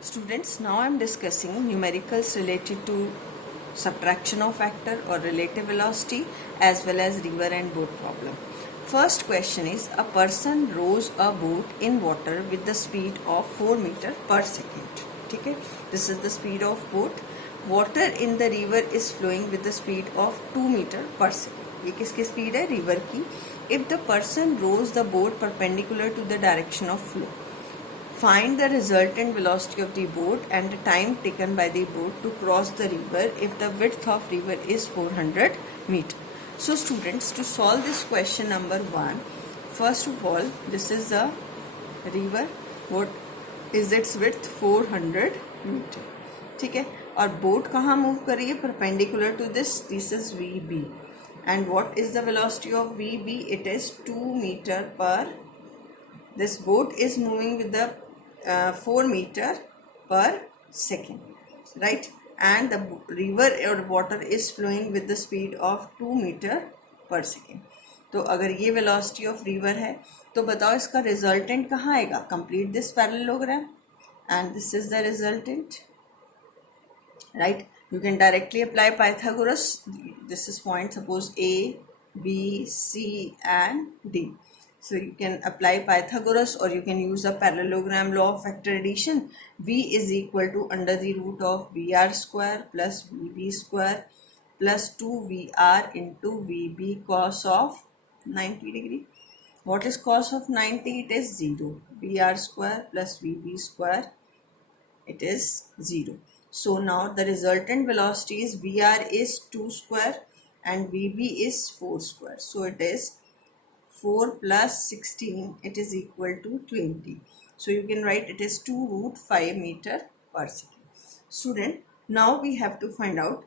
Students, now I am discussing numericals related to subtraction of factor or relative velocity as well as river and boat problem. First question is, a person rows a boat in water with the speed of 4 meter per second. Okay, this is the speed of boat. Water in the river is flowing with the speed of 2 meter per second. ये किसकी speed है? River की. If the person rows the boat perpendicular to the direction of flow, find the resultant velocity of the boat and the time taken by the boat to cross the river if the width of river is 400 meter. So students, to solve this question number 1, first of all, this is the river. What is its width? 400 meter. ठीक है. और boat कहाँ move कर रही है? Perpendicular to this is VB. And what is the velocity of VB? It is 2 meter per. This boat is moving with the 4 meter per second, right? And the river or water is flowing with the speed of 2 meter per second. तो अगर ये velocity of river है तो बताओ इसका resultant कहाँ आएगा? Complete this parallelogram and this is the resultant, right? You can directly apply Pythagoras. This is point, suppose A, B, C and D. So you can apply Pythagoras or you can use the parallelogram law of factor addition. V is equal to under the root of VR square plus VB square plus 2VR into VB cos of 90 degree. What is cos of 90? It is 0. VR square plus VB square, it is 0. So now the resultant velocity is VR is 2 square and VB is 4 square. So it is 4 plus 16, it is equal to 20. So you can write it is 2 root 5 meter per second. Student, now we have to find out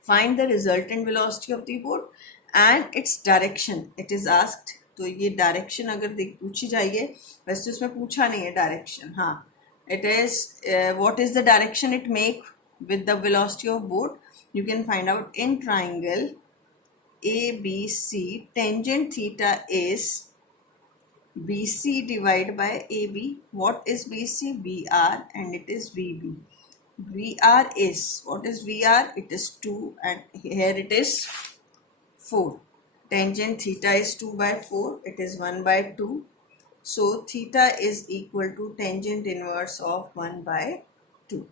find the resultant velocity of the boat and its direction. It is asked. तो ये direction अगर पूछी जाइए, वैसे तो इसमें पूछा नहीं है direction. हाँ, it is what is the direction it make with the velocity of boat? You can find out in triangle ABC, tangent theta is BC divided by AB. What is BC? VR and it is VB. VR is, what is VR? It is 2 and here it is 4. Tangent theta is 2 by 4. It is 1 by 2. So theta is equal to tangent inverse of 1 by 2.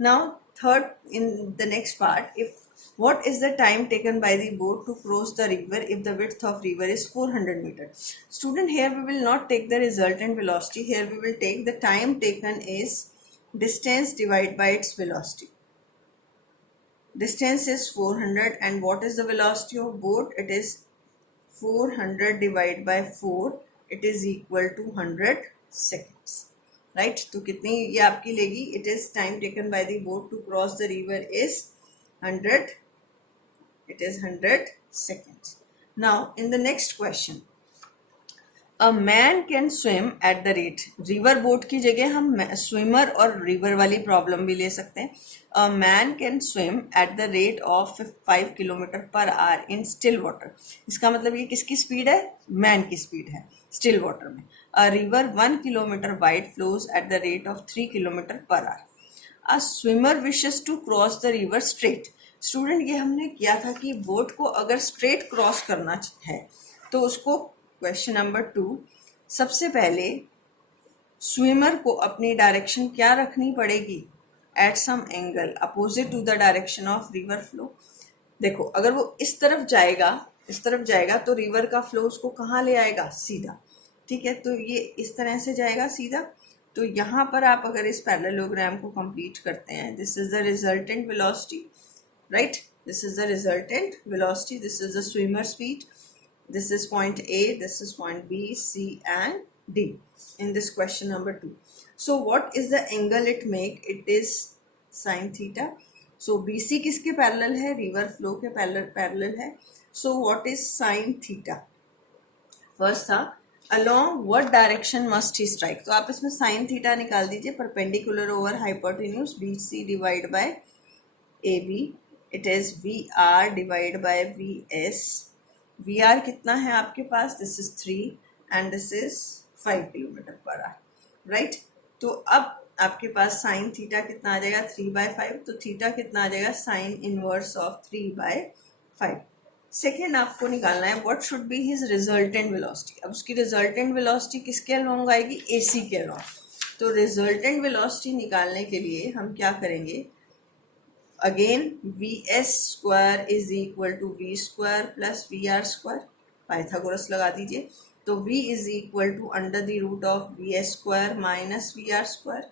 Now third, in the next part, if what is the time taken by the boat to cross the river if the width of river is 400 meter? Student, here we will not take the resultant velocity. Here we will take the time taken is distance divided by its velocity. Distance is 400 and what is the velocity of boat? It is 400 divided by 4. It is equal to 100 seconds. Right? तो कितनी ये आपकी लेगी? It is time taken by the boat to cross the river is 100. It is 100 seconds. Now in the next question, a man can swim at the rate. River boat की जगह हम swimmer और river वाली problem भी ले सकते हैं. A man can swim at the rate of 5 kilometre per our in still water. इसका मतलब ये किसकी स्पीड है? मैन की स्पीड है स्टिल वाटर में. A river 1 kilometer wide flows at the rate of 3 kilometer per hour. A swimmer wishes to cross the river straight. Student, ये हमने किया था कि बोट को अगर स्ट्रेट क्रॉस करना है तो उसको क्वेश्चन नंबर 2, सबसे पहले स्विमर को अपनी डायरेक्शन क्या रखनी पड़ेगी? At some angle opposite to the direction of river flow. देखो, अगर वो इस तरफ जाएगा तो रिवर का फ्लो उसको कहाँ ले आएगा? सीधा. ठीक है, तो ये इस तरह से जाएगा सीधा. तो यहाँ पर आप अगर इस पैरेललोग्राम को कंप्लीट करते हैं, this is the resultant velocity, right? This is the resultant velocity, this is the swimmer speed, this is point A, this is point B, C and D in this question number 2. So what is the angle it make? It is sin theta. So BC किसके parallel है? River flow के parallel है. So what is sin theta? First था along what direction must he strike. तो आप इसमें sin theta निकाल दीजिए. Perpendicular over hypotenuse BC divide by AB. It is VR divide by VS. VR कितना है आपके पास? This is 3 and this is 5 kilometre per hour, right? तो अब आपके पास साइन थीटा कितना आ जाएगा 3/5, तो थीटा कितना आ जाएगा साइन इनवर्स ऑफ 3/5। सेकेंड आपको निकालना है what should be his resultant velocity. अब उसकी रिजल्टेंट वेलोसिटी किसके अलोंग आएगी, AC के अलोंग। तो रिजल्टेंट वेलोसिटी निकालने के लिए हम क्या करेंगे, again VS² is equal to V² plus VR², Pythagoras लगा दीजिए। तो V is equal to under the root of VS² minus VR²।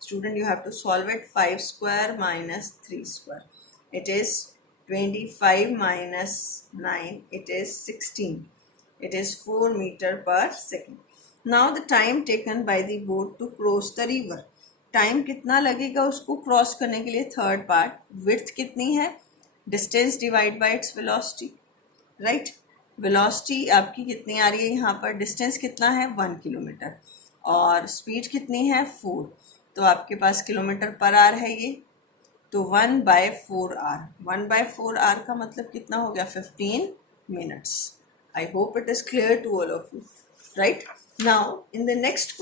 Student you have to solve it, 5² minus 3², it is 25 minus 9, it is 16. It is 4 meter per second. Now the time taken by the boat to cross the river. Time कितना लगेगा उसको cross करने के लिए, third part, width कितनी है, distance divide by its velocity, right. Velocity आपकी कितनी आ रही है यहाँ पर, डिस्टेंस कितना है 1 किलोमीटर और स्पीड कितनी है 4, तो आपके पास किलोमीटर पर आवर है ये, तो 1/4 आवर। 1/4 आवर का मतलब कितना हो गया 15 minutes. I hope it is clear to all of you, right. Now in the next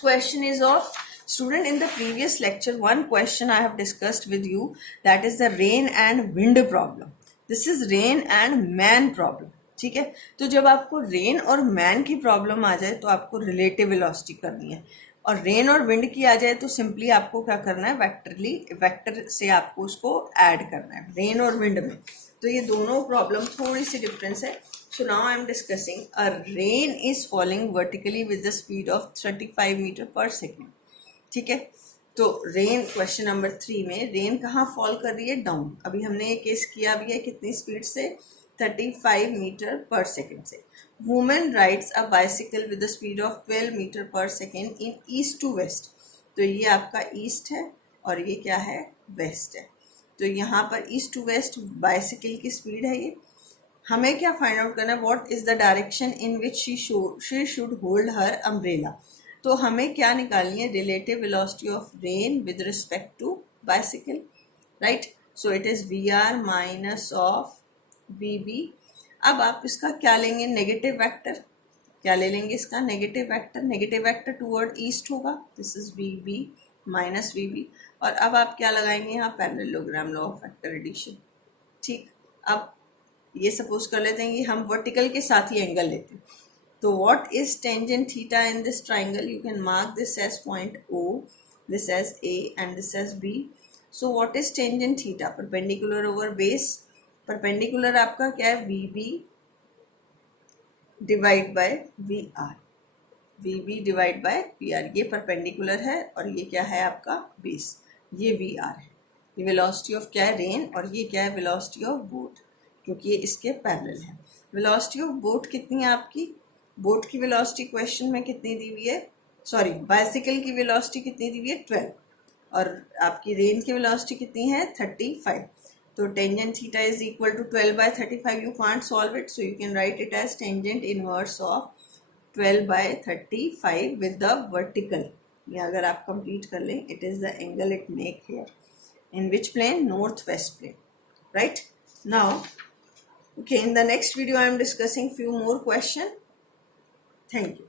question is of student, in the previous lecture one question I have discussed with you, that is the rain and wind problem. This is rain and man problem, ठीक है। तो जब आपको rain और man की problem आ जाए तो आपको रिलेटिव वेलोसिटी करनी है, और रेन और विंड की आ जाए तो सिंपली आपको क्या करना है, वेक्टर से आपको उसको ऐड करना है रेन और विंड में। तो ये दोनों प्रॉब्लम थोड़ी सी डिफरेंस है। So now I am discussing a rain is falling vertically with the speed of 35 meter per second, ठीक है। तो रेन, क्वेश्चन नंबर 3 में रेन कहाँ फॉल कर रही है, डाउन। अभी हमने ये केस किया भी है कितनी स्पीड से, 35 मीटर पर सेकेंड से। Women rides a bicycle with the speed of 12 metre per second in east to west. तो ये आपका ईस्ट है और ये क्या है, वेस्ट है। तो यहाँ पर ईस्ट टू वेस्ट बाइसिकल की स्पीड है ये। हमें क्या फाइंड आउट करना है, what is the direction in which she should hold her umbrella. तो हमें क्या निकालनी है, relative velocity of rain with respect to bicycle, right. So it is VR minus of VB। अब आप इसका क्या लेंगे, नेगेटिव वेक्टर, क्या ले लेंगे इसका, नेगेटिव वेक्टर टूवर्ड ईस्ट होगा, this is VB minus VB। और अब आप क्या लगाएंगे यहाँ, parallelogram, law of vector addition, ठीक। अब ये सपोज कर लेते हैं कि हम वर्टिकल के साथ ही एंगल लेते हैं। तो what is tangent theta in this triangle, you can mark this as point O, this as A and this as B। So what is tangent theta, perpendicular over base. Perpendicular आपका क्या है, VB divide by VR, VB divide by VR। ये perpendicular है और ये क्या है आपका बेस, ये VR है। ये वेलोसिटी ऑफ क्या है, रेन, और ये क्या है, वेलोसिटी ऑफ बोट, क्योंकि ये इसके पैरेलल है। वेलोसिटी ऑफ बोट कितनी है आपकी, बोट की वेलोसिटी क्वेश्चन में कितनी दी हुई है, सॉरी बाइसिकल की वेलोसिटी कितनी दी हुई है 12, और आपकी रेन की वेलोसिटी कितनी है 35। तो tangent theta is equal to 12/35, you can't solve it, so you can write it as tangent inverse of 12/35 with the vertical. ये अगर आप कंप्लीट कर लें, it is the angle it make here, in which plane, north west plane, right. Now okay, in the next video I am discussing few more questions. Thank you.